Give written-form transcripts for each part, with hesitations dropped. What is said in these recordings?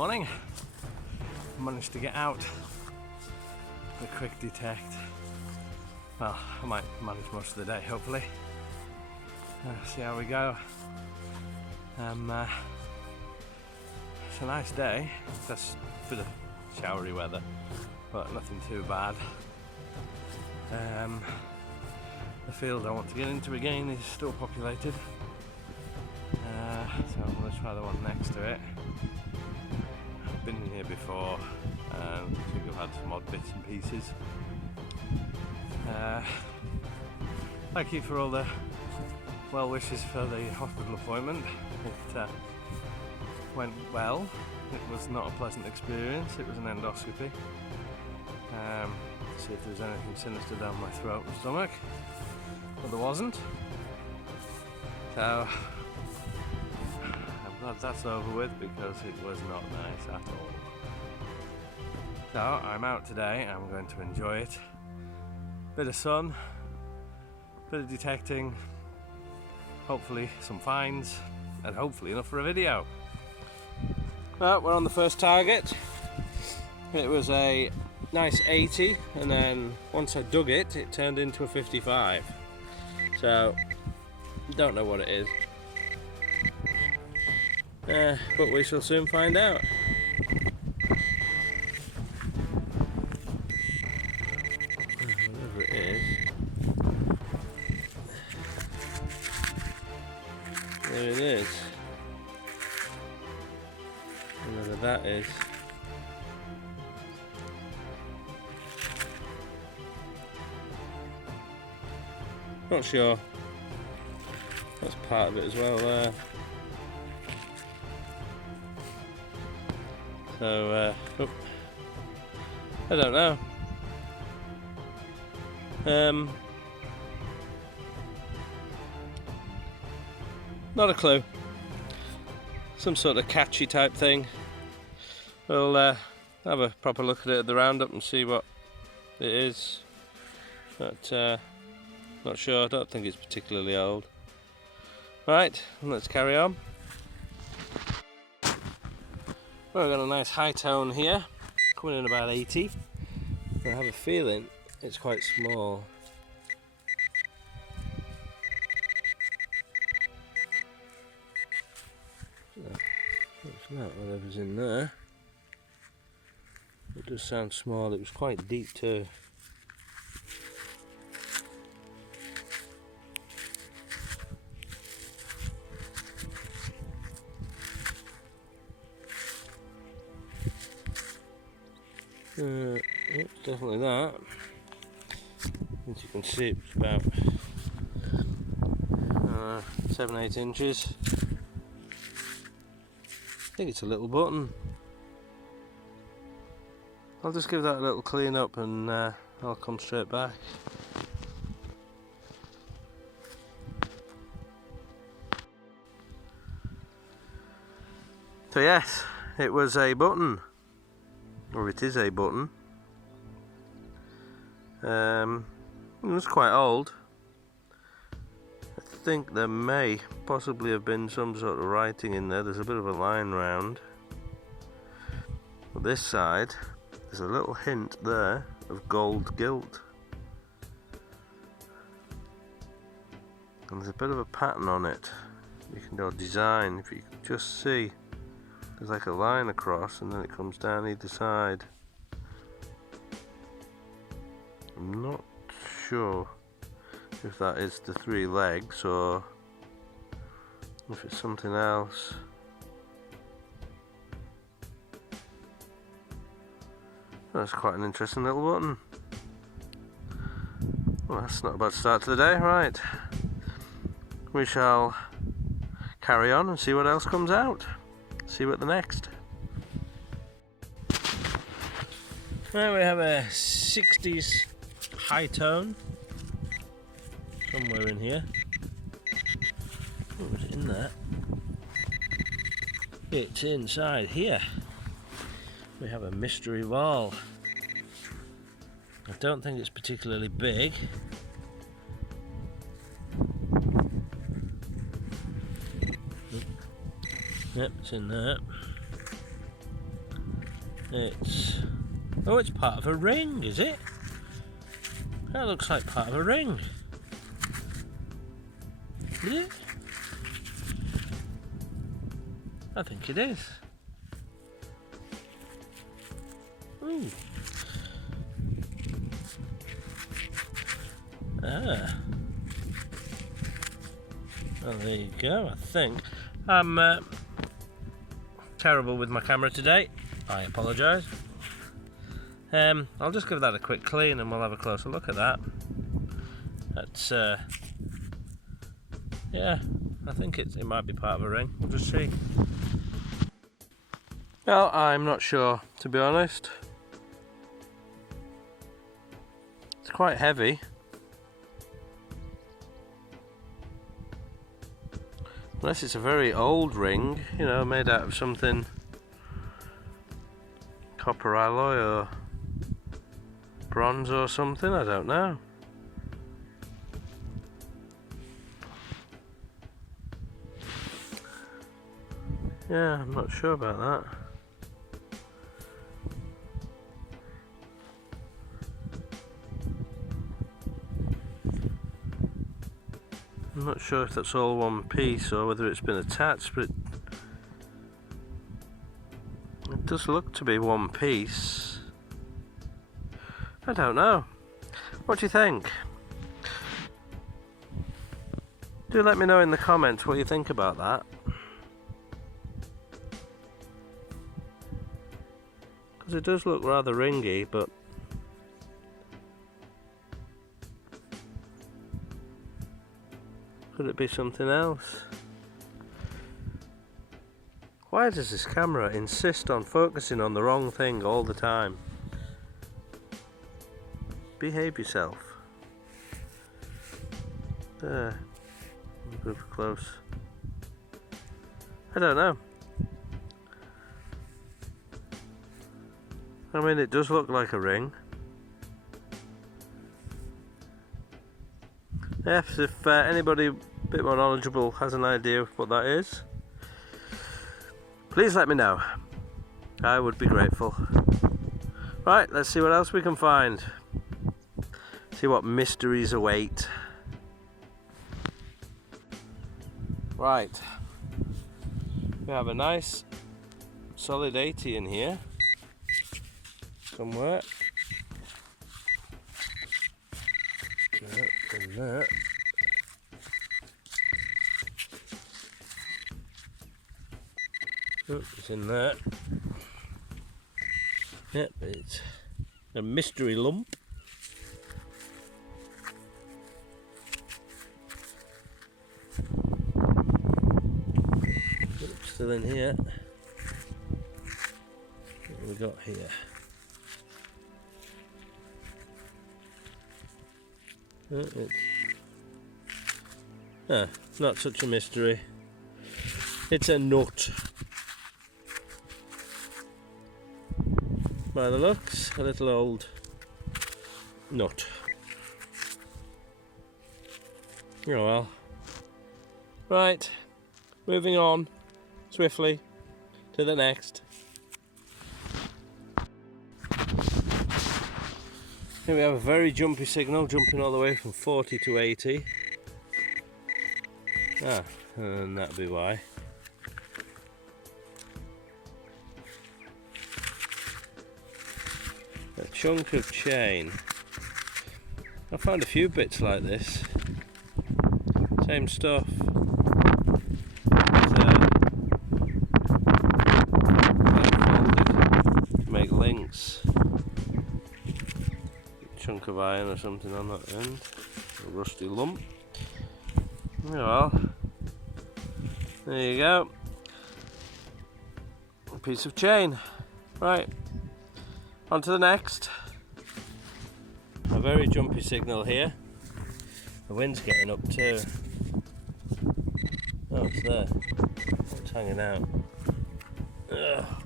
morning. Managed to get out the quick detect. Well, I might manage most of the day, hopefully. See how we go. It's a nice day. Just a bit of showery weather, but nothing too bad. The field I want to get into again is still populated, so I'm going to try the one next to it. I've been in here before, I think I've had some odd bits and pieces. Thank you for all the well wishes for the hospital appointment. It went well. It was not a pleasant experience. It was an endoscopy. See if there's anything sinister down my throat and stomach, but there wasn't. So I'm glad that's over with, because it was not nice at all. So I'm out today. I'm going to enjoy it. Bit of sun, bit of detecting, hopefully some finds, and hopefully enough for a video. Well, we're on the first target. It was a nice 80, and then once I dug it, it turned into a 55. So, don't know what it is. But we shall soon find out. Whatever it is. There it is. Whatever that is. Not sure. That's part of it as well there. So, I don't know. Not a clue. Some sort of catchy type thing. We'll have a proper look at it at the roundup and see what it is. But not sure, I don't think it's particularly old. Right, let's carry on. Well, we've got a nice high tone here, coming in about 80. I have a feeling it's quite small. It's not whatever's in there. It does sound small, it was quite deep too. It's definitely that. As you can see, it's about 7-8 inches. I think it's a little button. I'll just give that a little clean up and I'll come straight back. So yes, it was a button. Or it is a button. It was quite old. I think there may possibly have been some sort of writing in there. There's a bit of a line round. But this side, there's a little hint there of gold gilt. And there's a bit of a pattern on it. You can do a design, if you can just see. There's like a line across and then it comes down either side. I'm not sure if that is the 3 legs or if it's something else. That's quite an interesting little button. Well, that's not a bad start to the day, right? We shall carry on and see what else comes out. See what the next. Well, we have a 60s high tone somewhere in here. What was in there? It's inside here. We have a mystery ball. I don't think it's particularly big. Yep, it's in there. Oh, it's part of a ring, is it? That looks like part of a ring. Is it? I think it is. Ooh. Ah. Well, there you go, I think. I'm terrible with my camera today. I apologise. I'll just give that a quick clean and we'll have a closer look at that. That's, yeah, I think it might be part of a ring. We'll just see. Well, I'm not sure, to be honest. It's quite heavy. Unless it's a very old ring, you know, made out of something copper alloy or bronze or something, I don't know. Yeah, I'm not sure about that. I'm not sure if that's all one piece or whether it's been attached, but it does look to be one piece. I don't know. What do you think? Do let me know in the comments what you think about that. Because it does look rather ringy, but could it be something else? Why does this camera insist on focusing on the wrong thing all the time? Behave yourself. There. Move close. I don't know. I mean, it does look like a ring. Yes, if anybody a bit more knowledgeable has an idea of what that is, please let me know. I would be grateful. Right, let's see what else we can find. See what mysteries await. Right, we have a nice solid 80 in here somewhere. In there. Oh, it's in there. Yep, it's a mystery lump. It's still in here. What have we got here? It's not such a mystery. It's a nut. By the looks, a little old nut. Oh well. Right, moving on swiftly to the next. Here we have a very jumpy signal, jumping all the way from 40 to 80. And that'll be why. A chunk of chain. I found a few bits like this. Same stuff. To make links. Chunk of iron or something on that end. A rusty lump. Oh well. There you go. A piece of chain. Right. On to the next. A very jumpy signal here. The wind's getting up too. Oh, it's there. It's hanging out.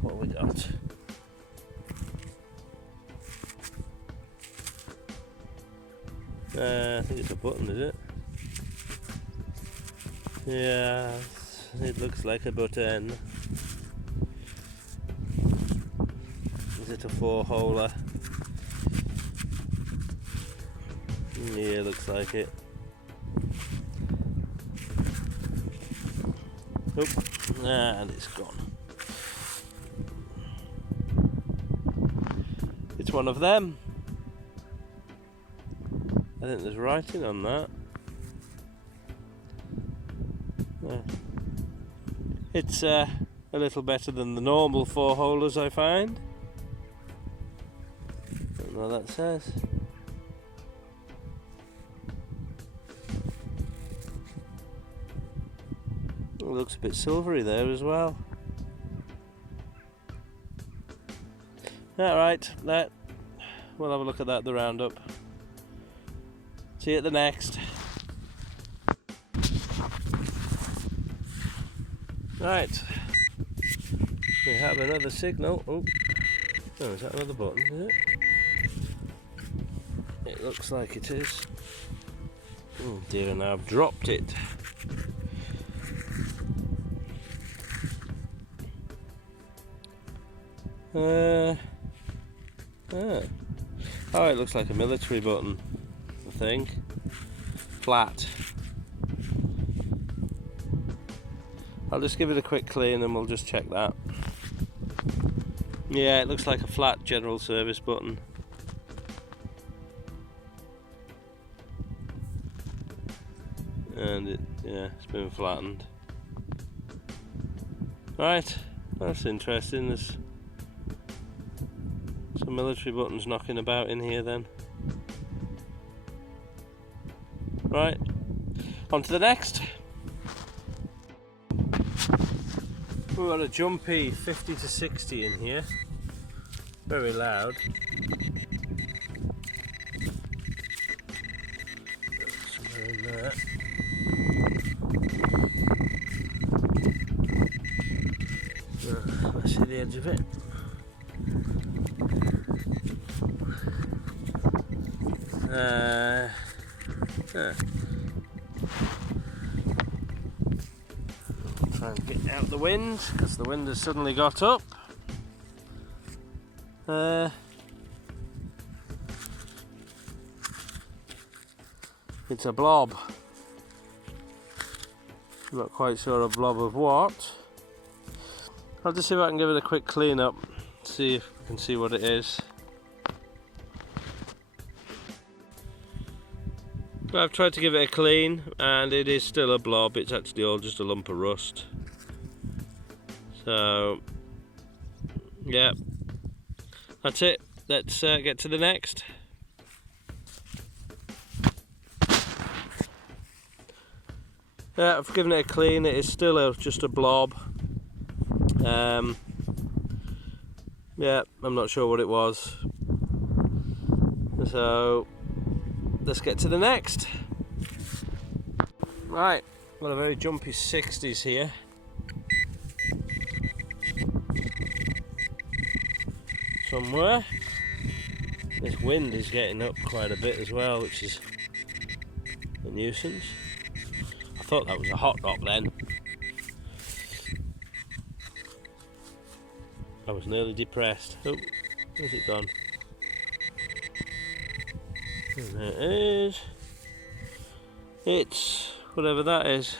What have we got? I think it's a button, is it? Yeah, it looks like a button. little 4-holer. Yeah, looks like it. Oop, and it's gone. It's one of them. I think there's writing on that. Yeah. It's a little better than the normal 4-holers I find. Don't know what that says. It looks a bit silvery there as well. Alright, we'll have a look at that at the roundup. See you at the next. Right, we have another signal. Oh, is that another button, is it? It looks like it is. Oh dear, and I've dropped it. Oh, it looks like a military button, I think. Flat. I'll just give it a quick clean and we'll just check that. Yeah, it looks like a flat general service button. And it's been flattened. Right, that's interesting. There's some military buttons knocking about in here then. Right, on to the next. We've got a jumpy 50 to 60 in here. Very loud. Somewhere in there. Let's see the edge of it. Try and get out the wind because the wind has suddenly got up. It's a blob. I'm not quite sure a blob of what. I'll just see if I can give it a quick clean up, see if we can see what it is. I've tried to give it a clean and it is still a blob. It's actually all just a lump of rust. So yeah, that's it. Let's get to the next. Yeah, I've given it a clean. It is still just a blob. Yeah, I'm not sure what it was. So let's get to the next. Right, got a very jumpy 60s here. Somewhere. This wind is getting up quite a bit as well, which is a nuisance. I thought that was a hot dog then. I was nearly depressed. Oh, where's it gone? And there it is. It's whatever that is.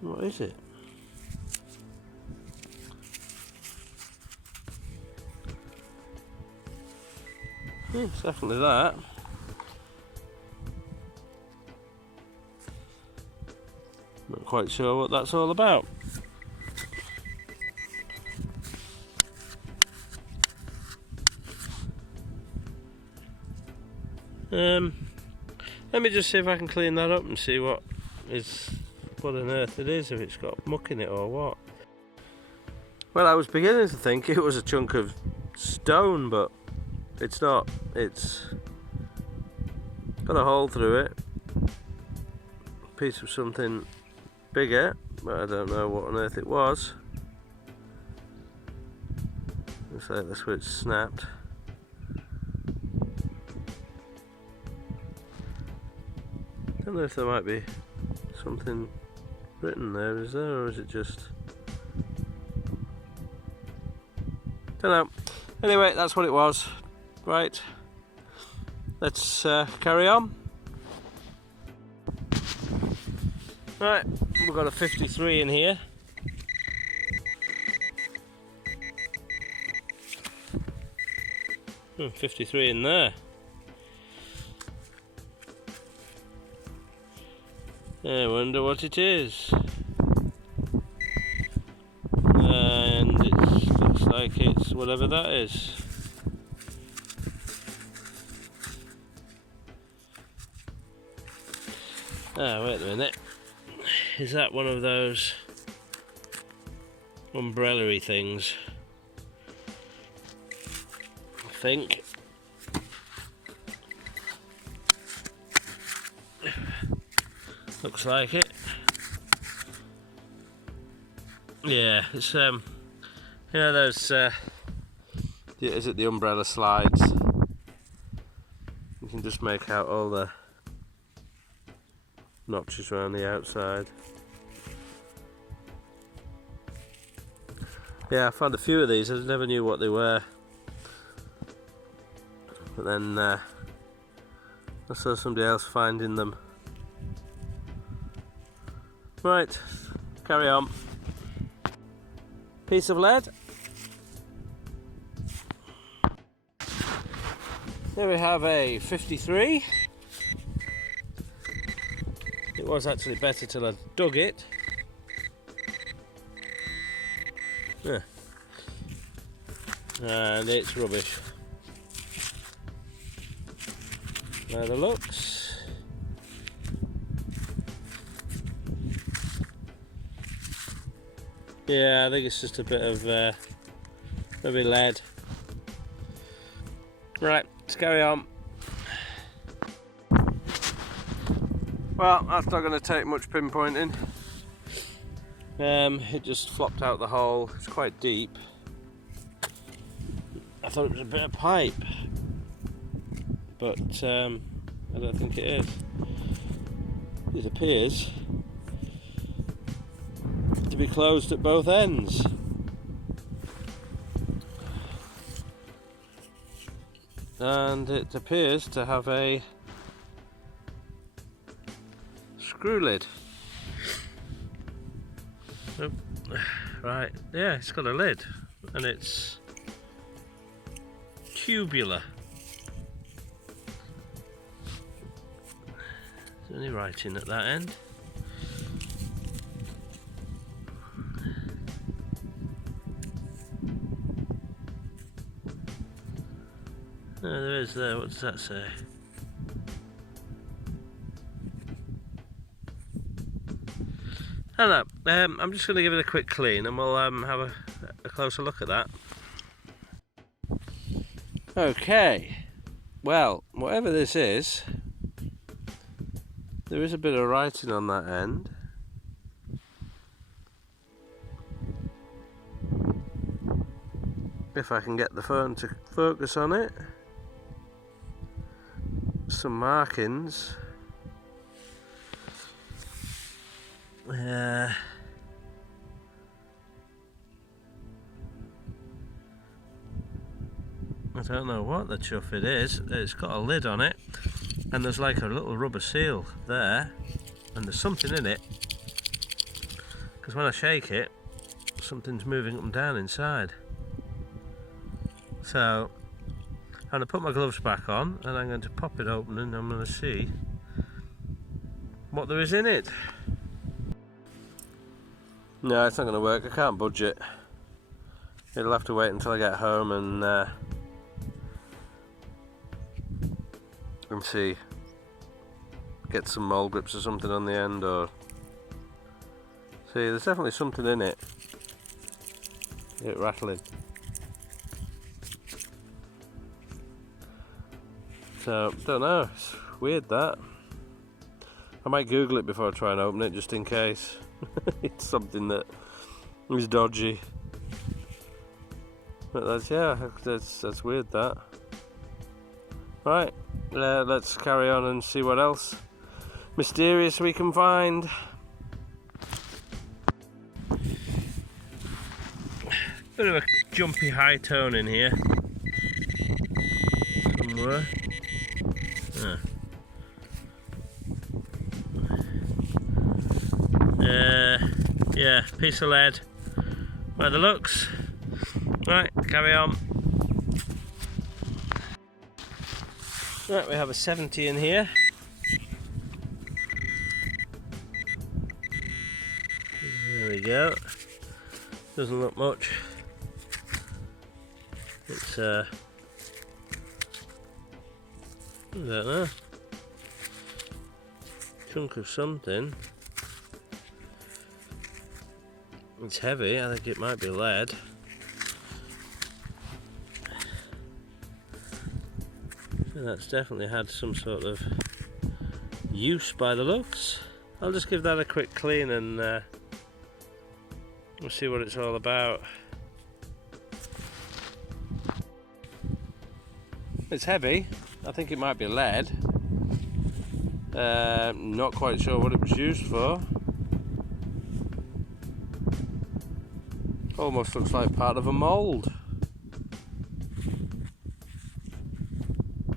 What is it? It's definitely that. Not quite sure what that's all about. Let me just see if I can clean that up and see what on earth it is, if it's got muck in it or what. Well, I was beginning to think it was a chunk of stone, but it's not. It's got a hole through it, a piece of something bigger, but I don't know what on earth it was. Looks like the switch snapped. I don't know if there might be something written there, is there, or is it just... don't know. Anyway, that's what it was. Right, let's carry on. Right, we've got a 53 in here. Hmm, 53 in there. I wonder what it is. And it looks like it's whatever that is. Ah, wait a minute. Is that one of those umbrella-y things? I think. Looks like it. Yeah, it's you know those is it the umbrella slides? You can just make out all the notches around the outside. Yeah, I found a few of these. I never knew what they were, but then I saw somebody else finding them. Right, carry on. Piece of lead. Here we have a 53. It was actually better till I dug it. Yeah. And it's rubbish. By the looks. Yeah, I think it's just a bit of maybe lead. Right, let's carry on. Well, that's not going to take much pinpointing. It just flopped out the hole. It's quite deep. I thought it was a bit of pipe, but I don't think it is. It appears to be closed at both ends. And it appears to have a screw lid. Oh, right, yeah, it's got a lid and it's tubular. Is there any writing at that end? No, there is there. What does that say? I don't know. I'm just going to give it a quick clean and we'll have a closer look at that. Okay. Well, whatever this is, there is a bit of writing on that end. If I can get the phone to focus on it. Some markings. I don't know what the chuff it is. It's got a lid on it and there's like a little rubber seal there and there's something in it because when I shake it something's moving up and down inside. So I'm going to put my gloves back on and I'm going to pop it open and I'm going to see what there is in it. No, it's not going to work. I can't budge it. It'll have to wait until I get home and see, get some mole grips or something on the end, or see, there's definitely something in it. It's rattling. So, don't know, it's weird that. I might Google it before I try and open it just in case. It's something that is dodgy. But that's weird that. Right, let's carry on and see what else mysterious we can find. Bit of a jumpy high tone in here. Somewhere. Yeah, piece of lead by the looks. Right, carry on. Right, we have a 70 in here. There we go. Doesn't look much. It's I don't know. Chunk of something. It's heavy, I think it might be lead. And that's definitely had some sort of use by the looks. I'll just give that a quick clean and we'll see what it's all about. It's heavy, I think it might be lead. Not quite sure what it was used for. Almost looks like part of a mould.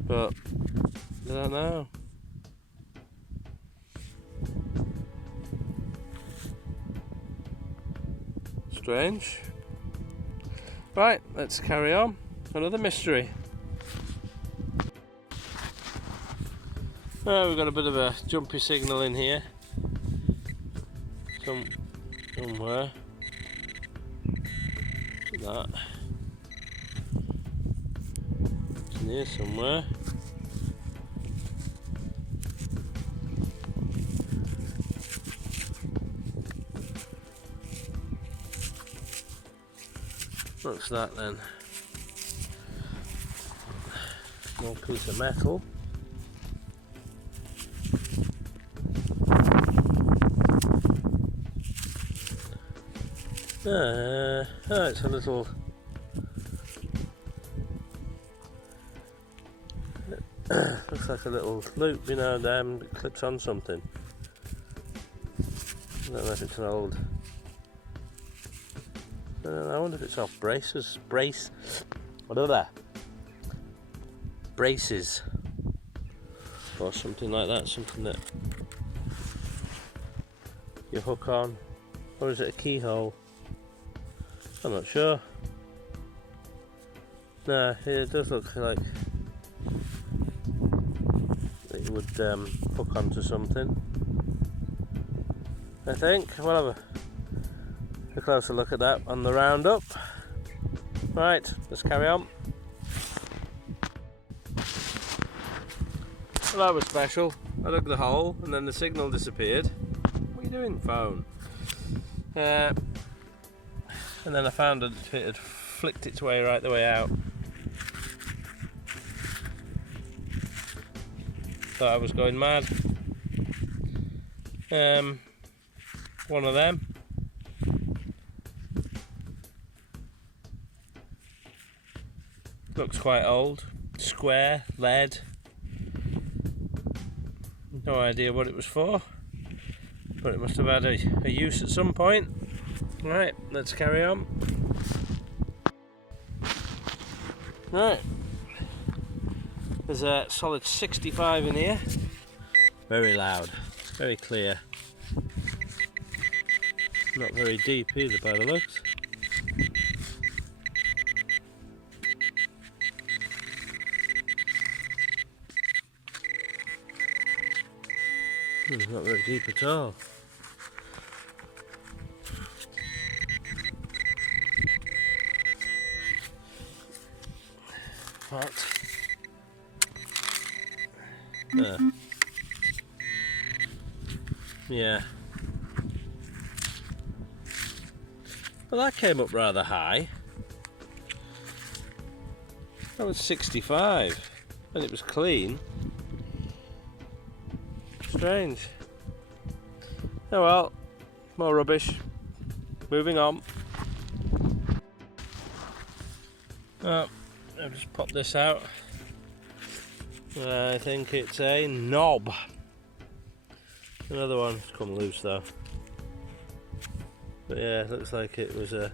But I don't know. Strange. Right, let's carry on. Another mystery. Oh, we've got a bit of a jumpy signal in here. Somewhere. That. It's in here somewhere. What's that then? Small piece of metal. Oh, it's a little looks like a little loop, you know, that clips on something. I don't know if it's an old. I don't know, I wonder if it's off braces. Whatever. Braces. Or something like that, something that you hook on. Or is it a keyhole? I'm not sure. No, it does look like it would hook onto something. I think. We'll have a closer look at that on the roundup. Right, let's carry on. Well, that was special. I dug the hole and then the signal disappeared. What are you doing, phone? And then I found that it had flicked its way right the way out. Thought I was going mad. One of them. Looks quite old. Square, lead. No idea what it was for, but it must have had a use at some point. Right, let's carry on. Right, there's a solid 65 in here. Very loud, very clear. Not very deep either by the looks. It's not very deep at all. What? Yeah. Well, that came up rather high. That was 65, and it was clean. Strange. Oh well, more rubbish. Moving on. Oh, I'll just pop this out. I think it's a knob. Another one's come loose though. But yeah, it looks like it was a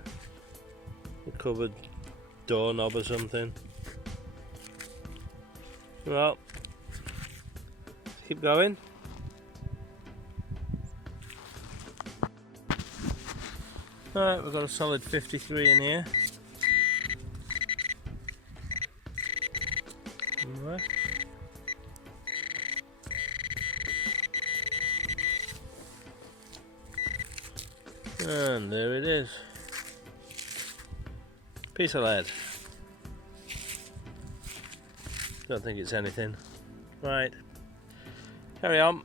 A cupboard doorknob or something. Well, keep going. Alright, we've got a solid 53 in here. And there it is. Piece of lead. Don't think it's anything. Right. Carry on.